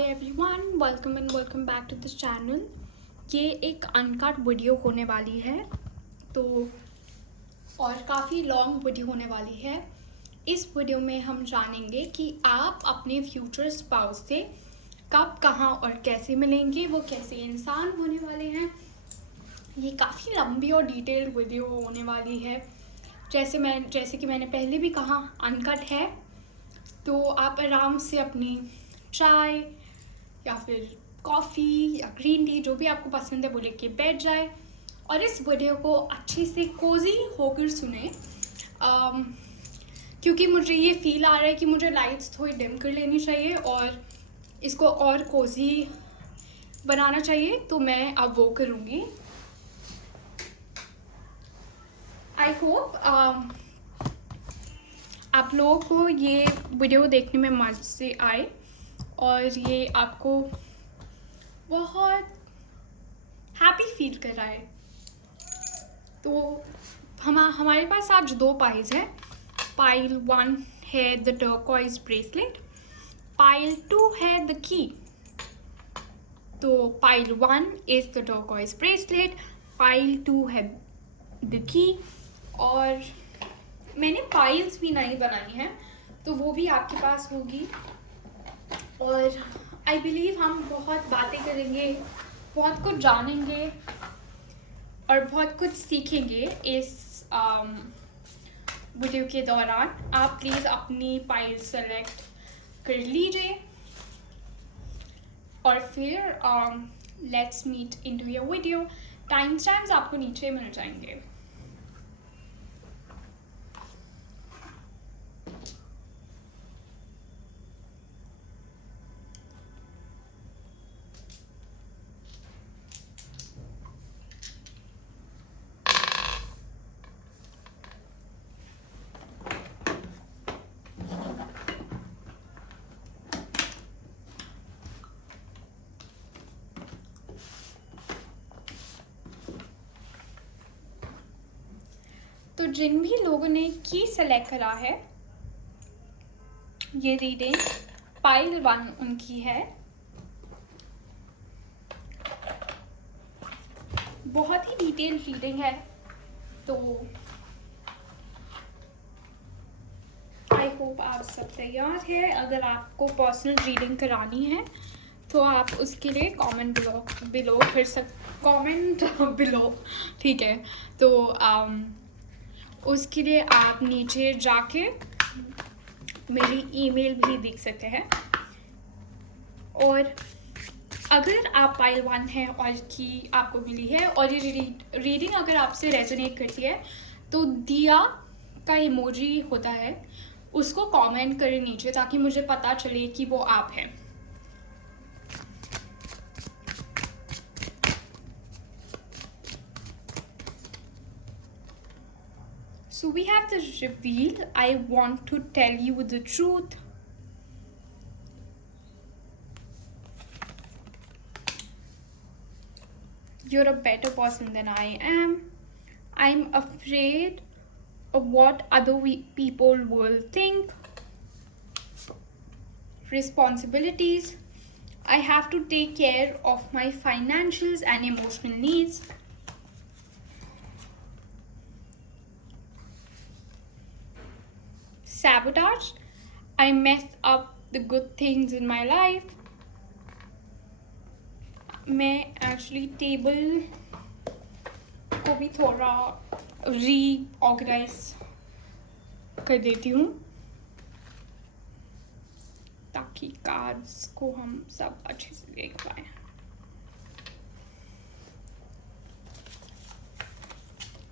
Hi everyone, welcome and welcome back to this channel. ये एक uncut video होने वाली है तो और काफ़ी लॉन्ग वीडियो होने वाली है। इस वीडियो में हम जानेंगे कि आप अपने फ्यूचर स्पाउस से कब, कहाँ और कैसे मिलेंगे, वो कैसे इंसान होने वाले हैं। ये काफ़ी लंबी और डिटेल्ड वीडियो होने वाली है। जैसे कि मैंने पहले भी कहा, अनकट है, तो आप आराम से अपनी चाय या फिर कॉफ़ी या ग्रीन टी, जो भी आपको पसंद है, वो लेके बैठ जाए और इस वीडियो को अच्छी से कोजी होकर सुने। क्योंकि मुझे ये फील आ रहा है कि मुझे लाइट्स थोड़ी डिम कर लेनी चाहिए और इसको और कोजी बनाना चाहिए, तो मैं अब वो करूँगी। आई होप आप लोगों को ये वीडियो देखने में मज़े से आए और ये आपको बहुत हैप्पी फील कराए। तो हमारे पास आज दो पाइल्स हैं। पाइल 1 है द टर्कोइज ब्रेसलेट, पाइल 2 है द की। तो pile 1 is the turquoise bracelet, pile 2 है द की। और मैंने पाइल्स भी नई बनाई हैं, तो वो भी आपके पास होगी। और आई बिलीव हम बहुत बातें करेंगे, बहुत कुछ जानेंगे और बहुत कुछ सीखेंगे इस वीडियो के दौरान। आप प्लीज़ अपनी फाइल सेलेक्ट कर लीजिए और फिर let's meet into your video. Time stamps आपको नीचे मिल जाएंगे। तो जिन भी लोगों ने की सेलेक्ट करा है, ये रीडिंग पाइल 1 उनकी है। बहुत ही डिटेल रीडिंग है, तो आई होप आप सब तैयार हैं। अगर आपको पर्सनल रीडिंग करानी है तो आप उसके लिए कमेंट बिलो कमेंट बिलो, ठीक है। तो उसके लिए आप नीचे जाके मेरी ईमेल भी देख सकते हैं। और अगर आप पाइल 1 है और की आपको मिली है और ये रीडिंग अगर आपसे रेजोनेट करती है, तो दिया का इमोजी होता है, उसको कमेंट करें नीचे, ताकि मुझे पता चले कि वो आप हैं। So we have the reveal. I want to tell you the truth. You're a better person than I am. I'm afraid of what other people will think. Responsibilities. I have to take care of my financials and emotional needs. Sabotage. I messed up the good things in my life. मैं actually table को भी थोड़ा reorganise कर देती हूँ ताकि cards को हम सब अच्छे से देख पाए।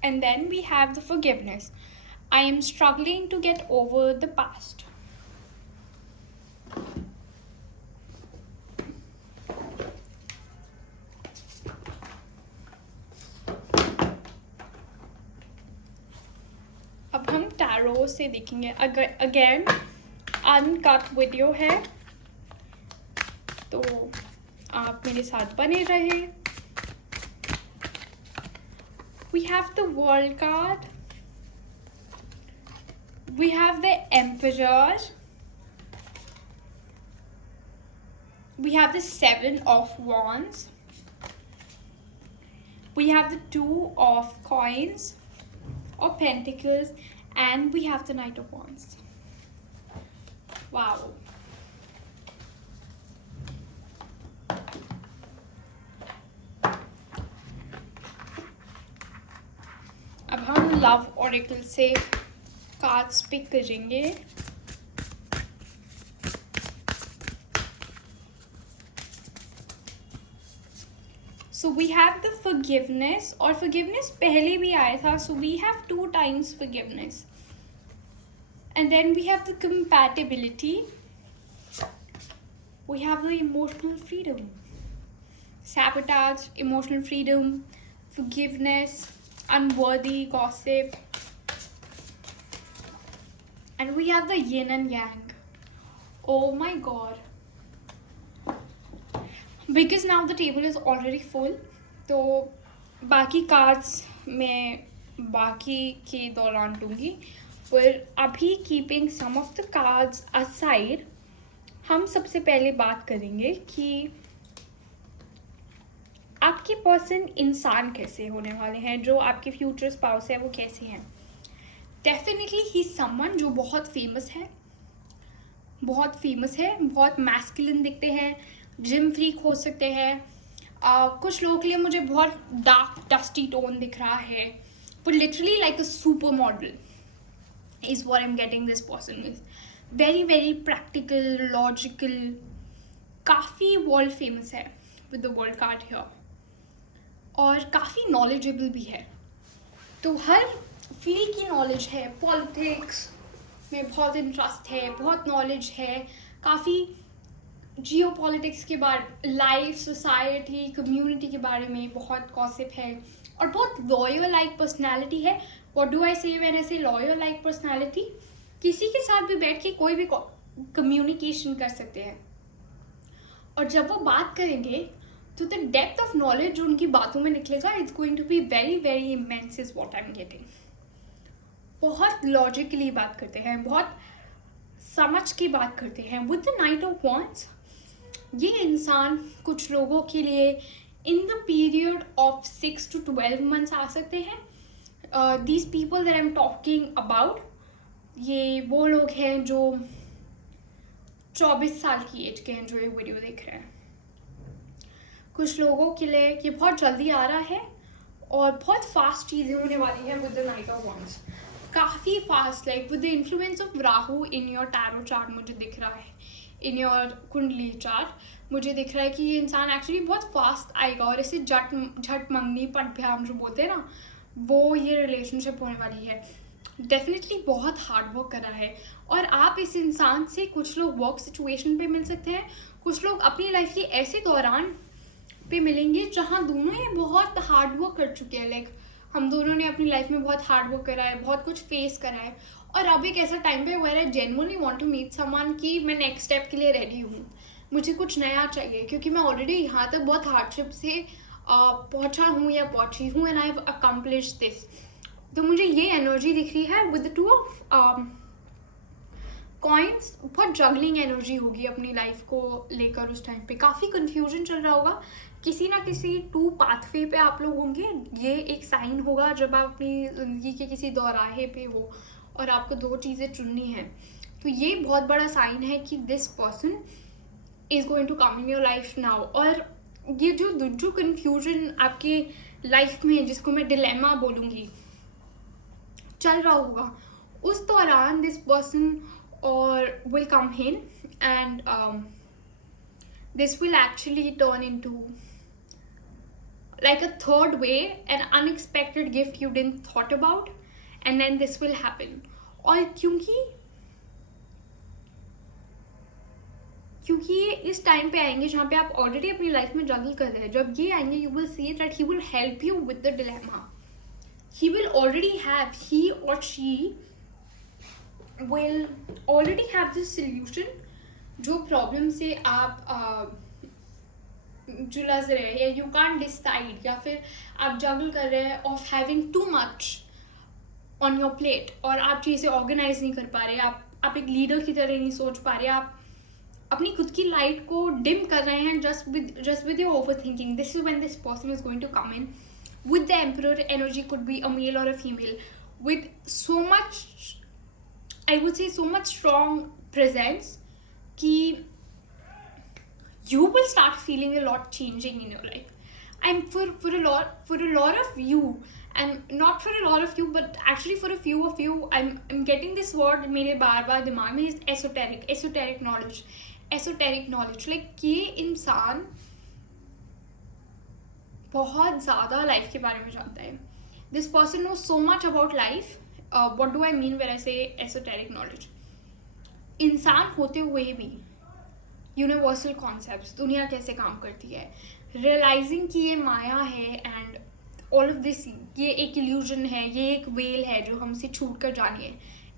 And then we have the forgiveness. I am struggling to get over the past. अब हम टैरो से देखेंगे। अगेन अनकट वीडियो है, तो आप मेरे साथ बने रहे। We have the World card. We have the Emperor. we have the Seven of Wands. We have the Two of Coins, of Pentacles, and we have the Knight of Wands. Wow. अब हम love oracle से cards pick करेंगे. So we have the forgiveness, और forgiveness पहले भी आया था. So we have 2 times forgiveness. And then we have the compatibility. We have the emotional freedom. Sabotage, emotional freedom, forgiveness, unworthy gossip. And we have the yin and yang. Oh my god. Because now the table is already full, तो बाकी cards मैं बाकी के दौरान दूंगी. पर अभी keeping some of the cards aside, हम सबसे पहले बात करेंगे कि आपके पर्सन इंसान कैसे होने वाले हैं, जो आपके फ्यूचर स्पाउस है वो कैसे हैं. डेफिनेटली ही समवन जो बहुत फेमस है, बहुत मैस्कुलिन दिखते हैं, जिम फ्रीक हो सकते हैं. कुछ लोगों के लिए मुझे बहुत डार्क डस्टी टोन दिख रहा है, पर literally like a super model is what I am getting. This person is very very practical, logical, काफ़ी वर्ल्ड फेमस है with the world card here, और काफ़ी नॉलेजेबल भी है. तो हर फील्ड की नॉलेज है. पॉलिटिक्स में बहुत इंटरेस्ट है, बहुत नॉलेज है, काफ़ी जियो पॉलिटिक्स के बारे, लाइफ, सोसाइटी, कम्युनिटी के बारे में बहुत गॉसिप है, और बहुत लॉयल लाइक पर्सनैलिटी है. व्हाट डू आई से व्हेन आई से लॉयल लाइक पर्सनैलिटी? किसी के साथ भी बैठ के कोई भी कम्युनिकेशन कर सकते हैं, और जब वो बात करेंगे तो द डेप्थ ऑफ नॉलेज जो उनकी बातों में निकलेगा, it's going to be very very immense is what I am getting. बहुत लॉजिकली बात करते हैं, बहुत समझ के बात करते हैं. With the night of Wands, ये इंसान कुछ लोगों के लिए in the period of 6 to 12 months आ सकते हैं. These people that I am talking about, ये वो लोग हैं जो 24 साल की एज के हैं जो ये वीडियो देख रहे हैं. कुछ लोगों के लिए ये बहुत जल्दी आ रहा है, और बहुत फास्ट चीज़ें होने वाली हैं with the night of wands. काफ़ी fast, like with the influence of Rahu in your tarot chart मुझे दिख रहा है, इन योर कुंडली चार्ट मुझे दिख रहा है कि ये इंसान एक्चुअली बहुत फास्ट आएगा, और ऐसे झट मंगनी पटभ्याम जो बोलते हैं ना, वो ये रिलेशनशिप होने वाली है. डेफिनेटली बहुत हार्ड वर्क कर रहा है, और आप इस इंसान से, कुछ लोग वर्क सिचुएशन पे मिल सकते हैं, कुछ लोग अपनी लाइफ के ऐसे दौरान पे मिलेंगे जहाँ दोनों ही बहुत हार्ड वर्क कर चुके हैं. लाइक हम दोनों ने अपनी लाइफ में बहुत हार्ड वर्क करा है, बहुत कुछ फेस करा है, और अब एक ऐसा टाइम पे where I genuinely want to meet someone कि मैं नेक्स्ट स्टेप के लिए रेडी हूँ, मुझे कुछ नया चाहिए, क्योंकि मैं ऑलरेडी यहाँ तक बहुत हार्डशिप से पहुँचा हूँ या पहुँची हूँ, and I have accomplish this. तो मुझे ये एनर्जी दिख रही है विद द 2 of कॉइन्स. बहुत जगलिंग एनर्जी होगी अपनी लाइफ को लेकर उस टाइम पे. काफ़ी कन्फ्यूजन चल रहा होगा, किसी ना किसी 2 पाथवे पे आप लोग होंगे. ये एक साइन होगा जब आप अपनी ज़िंदगी के किसी दौराहे पे हो और आपको 2 चीज़ें चुननी है. तो ये बहुत बड़ा साइन है कि this person is going to come in your life now. और ये जो कन्फ्यूजन आपके लाइफ में, जिसको मैं डिलेमा बोलूँगी, चल रहा होगा, उस दौरान this person or will come in, and this will actually turn into like a third way, an unexpected gift you didn't thought about, and then this will happen. और क्योंकि ये इस टाइम पे आएंगे जहाँ पे आप ऑलरेडी अपनी लाइफ में जगल कर रहे हैं, जब ये आएंगे you will see that he will help you with the dilemma. He will already have, he or she will already have this solution. जो प्रॉब्लम से आप जुलझ रहे हैं, या यू कांट डिसाइड, या फिर आप जगल कर रहे हैं of having too much on your plate, और आप चीज़ें ऑर्गेनाइज नहीं कर पा रहे, आप एक लीडर की तरह नहीं सोच पा रहे, आप अपनी खुद की लाइट को डिम कर रहे हैं just with your overthinking. This is when this person is going to come in with the emperor energy. Could be a male or a female with so much, I would say, so much strong presence कि you will start feeling a lot changing in your life. And for a lot of you, and not for a lot of you but actually for a few of you, I'm getting this word मेरे बार बार दिमाग में, is esoteric knowledge. Like ये इंसान बहुत ज़्यादा life के बारे में जानता है. This person knows so much about life. What do I mean when I say esoteric knowledge? इंसान होते हुए भी यूनिवर्सल कॉन्सेप्ट्स, दुनिया कैसे काम करती है, रियलाइजिंग कि ये माया है एंड ऑल ऑफ दिस, ये एक इल्यूजन है, ये एक वेल है जो हमसे छूट कर जानी है,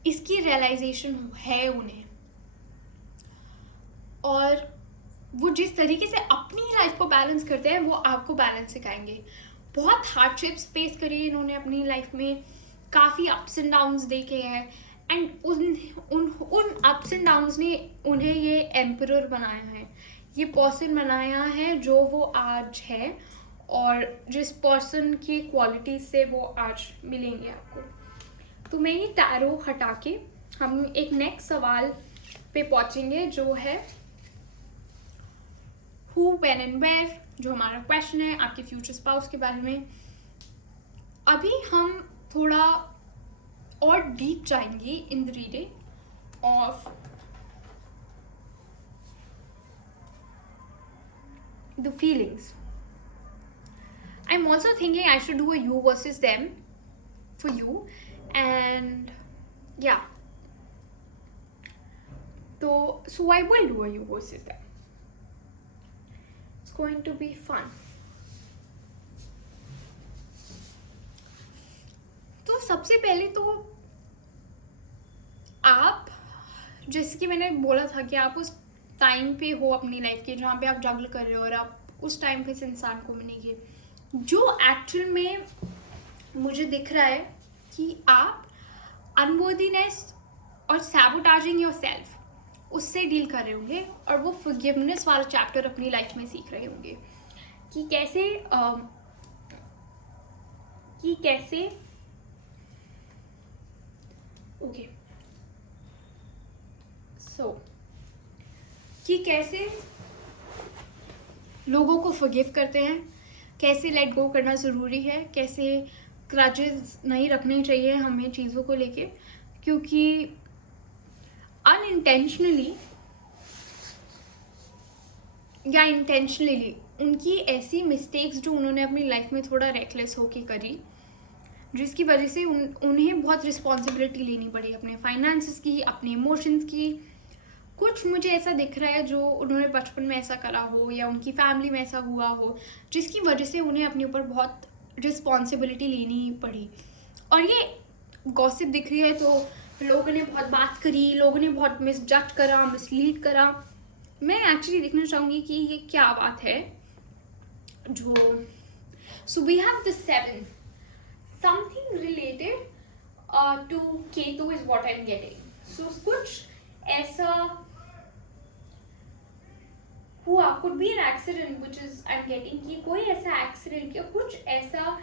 इसकी रियलाइजेशन है उन्हें. और वो जिस तरीके से अपनी लाइफ को बैलेंस करते हैं वो आपको बैलेंस सिखाएंगे. बहुत हार्डशिप्स फेस करी इन्होंने अपनी लाइफ में, काफ़ी अप्स एंड डाउन्स देखे हैं, एंड उन अप्स एंड डाउन्स ने उन्हें ये एम्परर बनाया है, ये पर्सन बनाया है जो वो आज है, और जिस पर्सन की क्वालिटीज से वो आज मिलेंगे आपको. तो मैं ये टैरो हटा के हम एक नेक्स्ट सवाल पे पहुँचेंगे जो है हु, व्हेन एंड वेयर, जो हमारा क्वेश्चन है आपके फ्यूचर स्पाउस के बारे में. अभी हम थोड़ा और डीप जाएंगे in the reading of the feelings. I'm also thinking I should do a you versus them for you, and yeah, so I will do a you versus them. It's going to be fun. तो सबसे पहले तो आप, जैसे कि मैंने बोला था कि आप उस टाइम पे हो अपनी लाइफ के जहाँ पे आप जगल कर रहे हो और आप उस टाइम पे इस इंसान को मिलेंगे जो एक्चुअल में मुझे दिख रहा है कि आप अनवर्दीनेस और सैबोटाजिंग योर सेल्फ उससे डील कर रहे होंगे, और वो फॉरगिवनेस वाला चैप्टर अपनी लाइफ में सीख रहे होंगे कि कैसे ओके कि कैसे लोगों को फॉरगिव करते हैं, कैसे लेट गो करना ज़रूरी है, कैसे ग्रजेस नहीं रखने चाहिए हमें चीज़ों को लेके, क्योंकि अनइंटेंशनली या इंटेंशनली उनकी ऐसी मिस्टेक्स जो उन्होंने अपनी लाइफ में थोड़ा रेकलेस होके करी, जिसकी वजह से उन्हें बहुत रिस्पॉन्सिबिलिटी लेनी पड़ी अपने फाइनेंसेस की, अपने इमोशंस की. कुछ मुझे ऐसा दिख रहा है जो उन्होंने बचपन में ऐसा करा हो या उनकी फैमिली में ऐसा हुआ हो, जिसकी वजह से उन्हें अपने ऊपर बहुत रिस्पॉन्सिबिलिटी लेनी पड़ी. और ये गॉसिप दिख रही है तो लोगों ने बहुत बात करी, लोगों ने बहुत मिसजज करा, मिसलीड करा. मैं एक्चुअली देखना चाहूँगी कि ये क्या बात है जो. So we have the 7, something related to Ketu is what I am getting. So कुछ ऐसा हुआ, could be an accident which is I am getting, कि कोई ऐसा एक्सीडेंट या कुछ ऐसा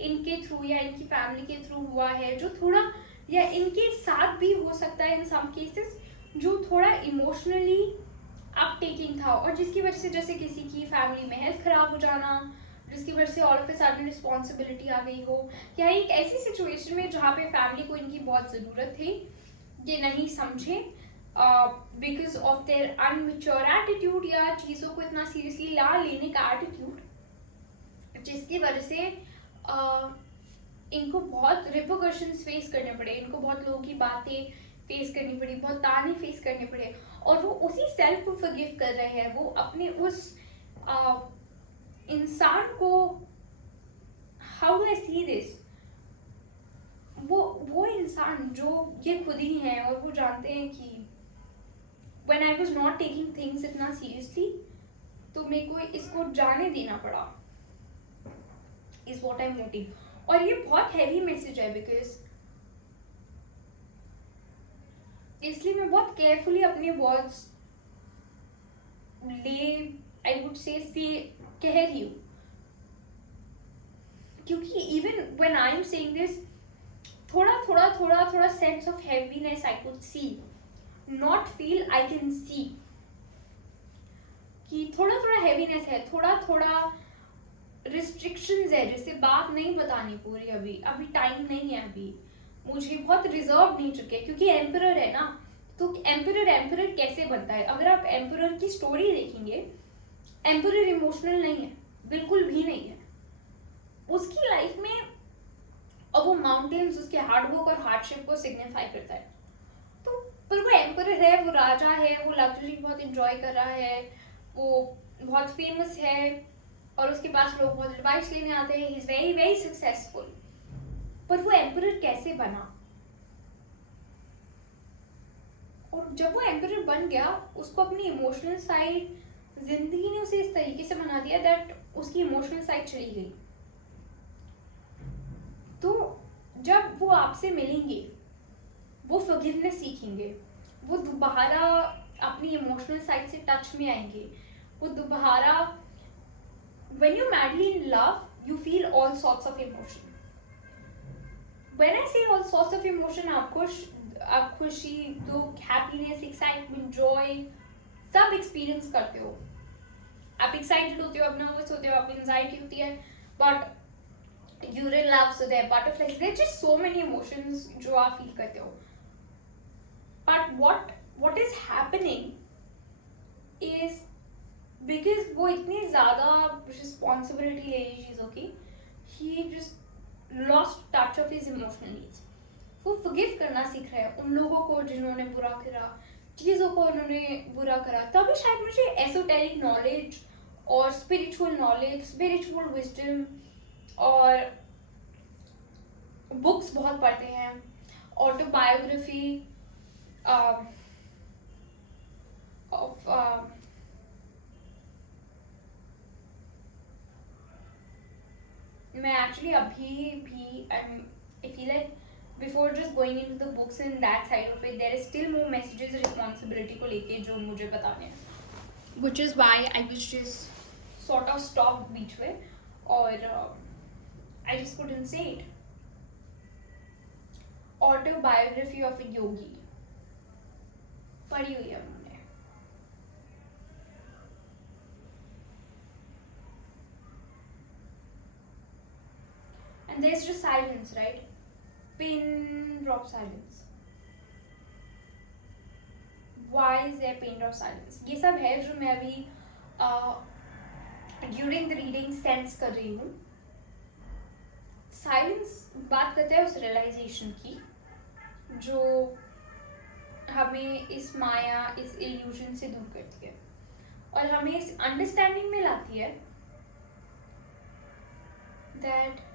इनके थ्रू या इनकी फैमिली के थ्रू हुआ है जो थोड़ा, या इनके साथ भी हो सकता है इन सम केसेस, जो थोड़ा इमोशनली अपटेकिंग था, और जिसकी वजह से जैसे किसी की फैमिली में हेल्थ खराब हो जाना, जिसकी वजह से all of a sudden responsibility आ गई हो, या एक ऐसी सिचुएशन में जहाँ पे फैमिली को इनकी बहुत ज़रूरत थी, ये नहीं समझे because of their immature attitude या चीज़ों को इतना सीरियसली ला लेने का एटीट्यूड, जिसकी वजह से इनको बहुत रिपोकशंस फेस करने पड़े, इनको बहुत लोगों की बातें फेस करनी पड़ी, बहुत ताने फेस करने पड़े, और वो उसी सेल्फ को फॉरगिव कर रहे हैं. वो अपने उस इंसान को, how do I see this, वो इंसान जो ये खुद ही हैं और वो जानते हैं कि when I was not taking things इतना seriously, तो मेरे को इसको जाने देना पड़ा, is what I'm getting. और ये बहुत heavy message है because इसलिए मैं बहुत carefully अपने words ले, आई वुड से कह रही हूँ, क्योंकि even when I am saying this, थोड़ा sense of heaviness I could see, not feel, I can see कि थोड़ा हैवीनेस है, थोड़ा रिस्ट्रिक्शंस है, जैसे बात नहीं बतानी पूरी, अभी टाइम नहीं है, अभी मुझे बहुत रिजर्व नेचर के, क्योंकि एम्परर है ना, तो एम्परर कैसे बनता है? अगर आप एम्परर की स्टोरी देखेंगे, एम्परर इमोशनल नहीं है, बिल्कुल भी नहीं है उसकी लाइफ में, और वो माउंटेन्स उसके हार्डवर्क और हार्डशिप को सिग्निफाई करता है। तो पर वो एम्परर है, वो राजा है, वो लग्जरी बहुत इंजॉय कर रहा है, वो बहुत फेमस है, और उसके पास लोग बहुत एडवाइस लेने आते हैं, he is very very successful. पर वो एम्परर कैसे बना? और जब वो एम्परर बन गया, उसको अपनी इमोशनल साइड, जिंदगी ने उसे इस तरीके से बना दिया दैट उसकी इमोशनल साइड चली गई। तो जब वो आपसे मिलेंगे, वो फॉरगिवनेस सीखेंगे, वो दोबारा अपनी इमोशनल साइड से टच में आएंगे, वो दोबारा, when you're madly in love, you feel all sorts of emotion. When I say all sorts of emotion, आप खुशी, दुख, हैप्पीनेस, एक्साइटमेंट, जॉय सब एक्सपीरियंस करते हो। आप एक्साइटेड होते हो, आप नर्वस होते हो, आप एंजाइटी होती है, but you're in love, so there are butterflies, there are just so many emotions जो आप फील करते हो। But what is happening is, because वो इतनी ज़्यादा रिस्पॉन्सिबिलिटी ले रही चीज़ों की, he just lost touch of his emotional needs. वो forgive करना सीख रहा है उन लोगों को जिन्होंने बुरा करा, चीज़ों को उन्होंने बुरा करा। तभी शायद मुझे एसोटेरिक नॉलेज और स्पिरिचुअल नॉलेज, स्पिरिचुअल विजडम और बुक्स बहुत पढ़ते हैं, ऑटोबायोग्राफी ऑफ मैं एक्चुअली अभी भी I feel like before just going into the books in that side of it, there is still more messages responsibility को लेके जो मुझे बताने हैं, which is why I was just sort of stopped बीच में, और I just couldn't say it. Autobiography of a yogi पढ़ी हुई है मैंने। And there's just silence, right? Pin drop silence. Why is there pin drop silence? ये सब है जो मैं अभी ड्यूरिंग द रीडिंग सेंस कर रही हूँ। साइलेंस बात करते हैं उस रियलाइजेशन की जो हमें इस माया, इस इल्यूजन से दूर करती है और हमें इस अंडरस्टैंडिंग में लाती है दैट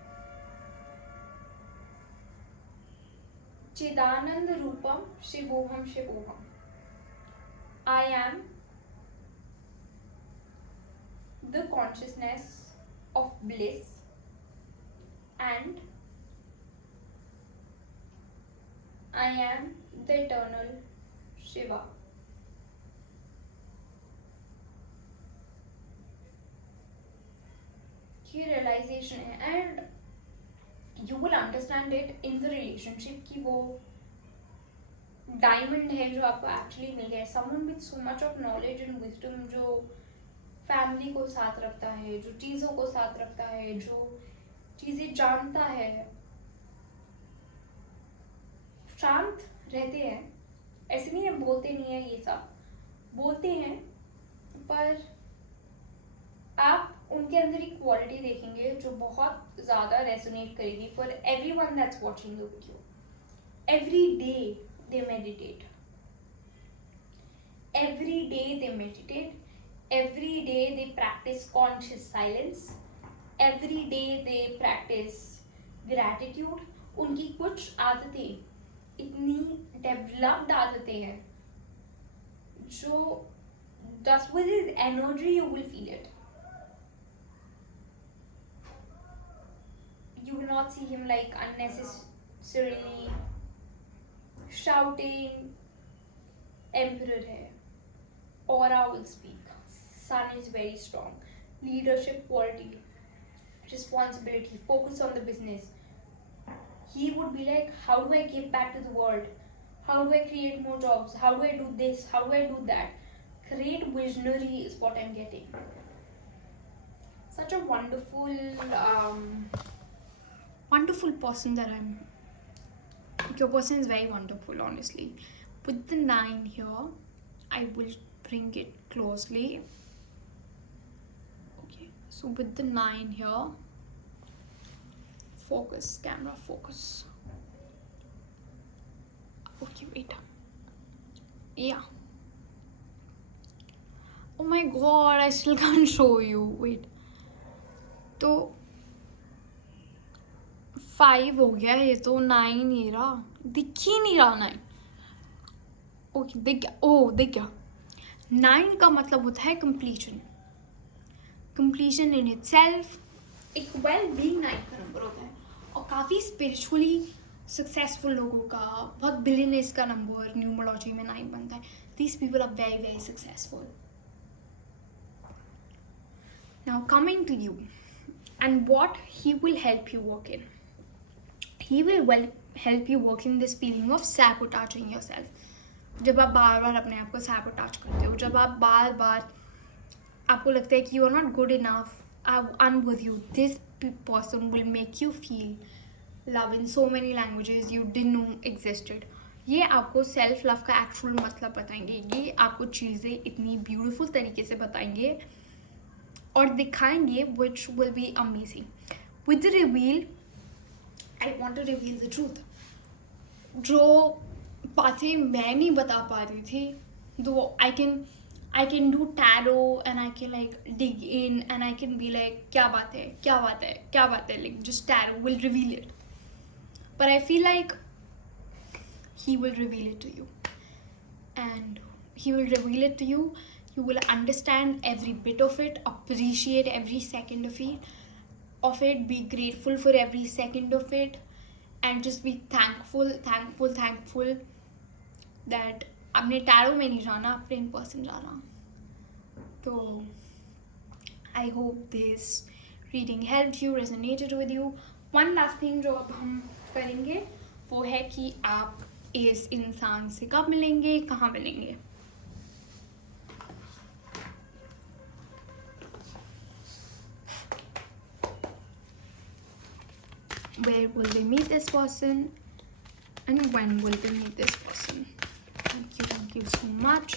चिदानंद रूपम शिवोहम शिवोहम, I am the consciousness of bliss and I am the eternal Shiva. ये realization है and you will understand it in the relationship कि वो डायमंड है जो आपको एक्चुअली मिल गया है, someone with so much of knowledge and wisdom, जो फैमिली को साथ रखता है, जो चीज़ों को साथ रखता है, जो चीज़ें जानता है, शांत रहते हैं। ऐसे नहीं है बोलते नहीं है, ये सब बोलते हैं, पर आप उनके अंदर एक क्वालिटी देखेंगे जो बहुत ज़्यादा रेजोनेट करेगी for everyone that's watching the video. Every day they meditate, every day they meditate, every day they practice conscious silence, every day they practice gratitude. उनकी कुछ आदतें इतनी डेवलप्ड आदतें हैं जो just with his energy you will feel it. You will not see him like unnecessarily shouting. Emperor है, aura will speak, Sun is very strong. Leadership quality, responsibility, focus on the business. He would be like, how do I give back to the world? How do I create more jobs? How do I do this? How do I do that? Great visionary is what I'm getting. Such a wonderful, wonderful person that I'm. Your person is very wonderful, honestly. With the 9 here, I will bring it closely. Okay, so with the 9 here, focus, camera focus. Okay, wait. Yeah. Oh my god, I still can't show you. Wait. तो 5 हो गया, ये तो 9 नहीं रहा, दिख ही नहीं रहा 9. ओके, दिख गया. ओह, दिख गया. 9 का मतलब होता है कंप्लीशन. कंप्लीशन इन इटसेल्फ एक वेल बीइंग 9 का नंबर होता है. और काफ़ी स्पिरिचुअली सक्सेसफुल लोगों का, बहुत बिलियनर्स का नंबर न्यूमरोलॉजी में 9 बनता है. These people are very very successful. Now coming to you and what he will help you work in. He will help you work in this feeling of sabotaging yourself. जब आप बार बार अपने आप को sabotage करते हो, जब आप बार बार आपको लगता है कि you are not good enough, unworthy, this person will make you feel love in so many languages you didn't know existed. ये आपको सेल्फ लव का एक्चुअल मतलब बताएंगे. ये आपको चीज़ें इतनी ब्यूटीफुल तरीके से बताएंगे और दिखाएंगे which will be amazing. With the reveal, I want to reveal the truth. जो बातें मैं नहीं बता पा रही थी, though I can do tarot and I can like dig in and I can be like क्या बात है, like just tarot will reveal it. But I feel like he will reveal it to you, and he will reveal it to you. You will understand every bit of it, appreciate every second of it, be grateful for every second of it, and just be thankful that आपने tarot में नहीं जाना, आपने in person जाना. तो I hope this reading helped you, resonated with you. One last thing जो अब हम करेंगे वो है कि आप इस इंसान से कब मिलेंगे, कहाँ मिलेंगे. Where will they meet this person and when will they meet this person? Thank you so much.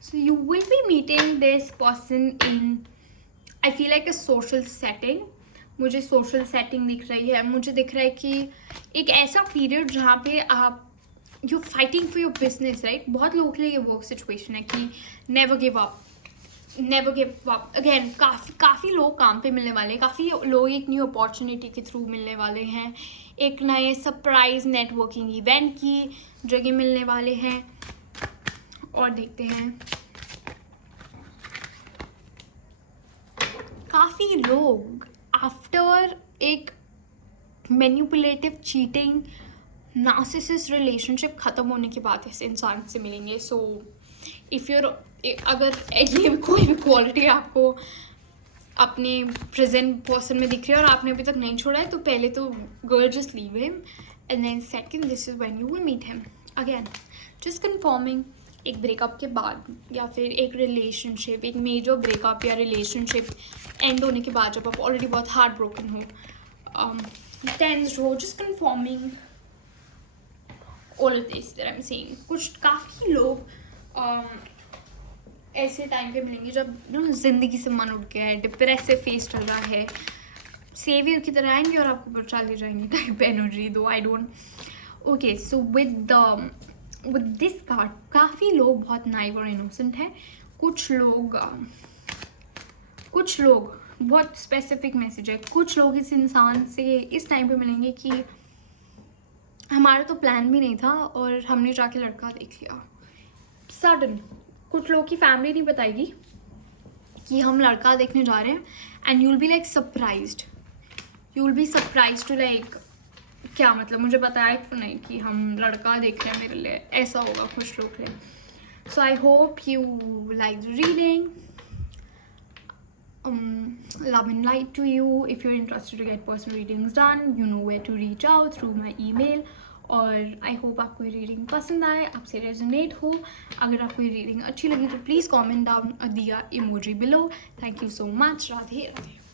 So you will be meeting this person in, I feel like, a social setting. मुझे social setting दिख रही है. मुझे दिख रहा है कि एक ऐसा period जहाँ पे आप you're fighting for your business, right? बहुत लोगों के लिए ये work situation है कि never give up again. काफ़ी लोग काम पे मिलने वाले हैं, काफ़ी लोग एक न्यू अपॉर्चुनिटी के थ्रू मिलने वाले हैं, एक नए सरप्राइज नेटवर्किंग इवेंट की जगह मिलने वाले हैं. और देखते हैं, काफ़ी लोग आफ्टर एक मैनिपुलेटिव चीटिंग नार्सिसिस्ट रिलेशनशिप ख़त्म होने के बाद इस इंसान से मिलेंगे. सो इफ़ यूर अगर ये कोई भी क्वालिटी आपको अपने प्रेजेंट पर्सन में दिख रही है और आपने अभी तक नहीं छोड़ा है, तो पहले तो girl just leave him, and then second this is when you will meet him again. Just confirming, एक ब्रेकअप के बाद या फिर एक रिलेशनशिप, एक मेजर ब्रेकअप या रिलेशनशिप एंड होने के बाद जब आप ऑलरेडी बहुत हार्ट ब्रोकन हो, टेंस्ड हो, just confirming all of this that I am saying. कुछ काफ़ी लोग ऐसे टाइम पे मिलेंगे जब ज़िंदगी से मन उठ गया है, डिप्रेसिव फेस चल रहा है, सेवियर की तरह आएंगे और आपको बचा ले जाएंगे टाइप एनर्जी. दो I don't. Okay, so with this card काफ़ी लोग बहुत नाइव और इनोसेंट हैं. कुछ लोग बहुत स्पेसिफिक मैसेज है. कुछ लोग इस इंसान से इस टाइम पे मिलेंगे कि हमारा तो प्लान भी नहीं था और हमने जाके लड़का देख लिया सडन. कुछ लोग की फैमिली नहीं बताएगी कि हम लड़का देखने जा रहे हैं, and you will be like surprised. You will be surprised to like क्या मतलब, मुझे बताया क्यों नहीं कि हम लड़का देख रहे हैं मेरे लिए. ऐसा होगा कुछ लोग के लिए. So I hope you like the reading. love and light to you. If you're interested to get personal readings done, you know where to reach out through my email. और आई होप आपको ये reading पसंद आए, आपसे resonate हो. अगर आपको ये रीडिंग अच्छी लगी तो प्लीज़ कमेंट डाउन दिया emoji below. Thank you so much. Radhe Radhe.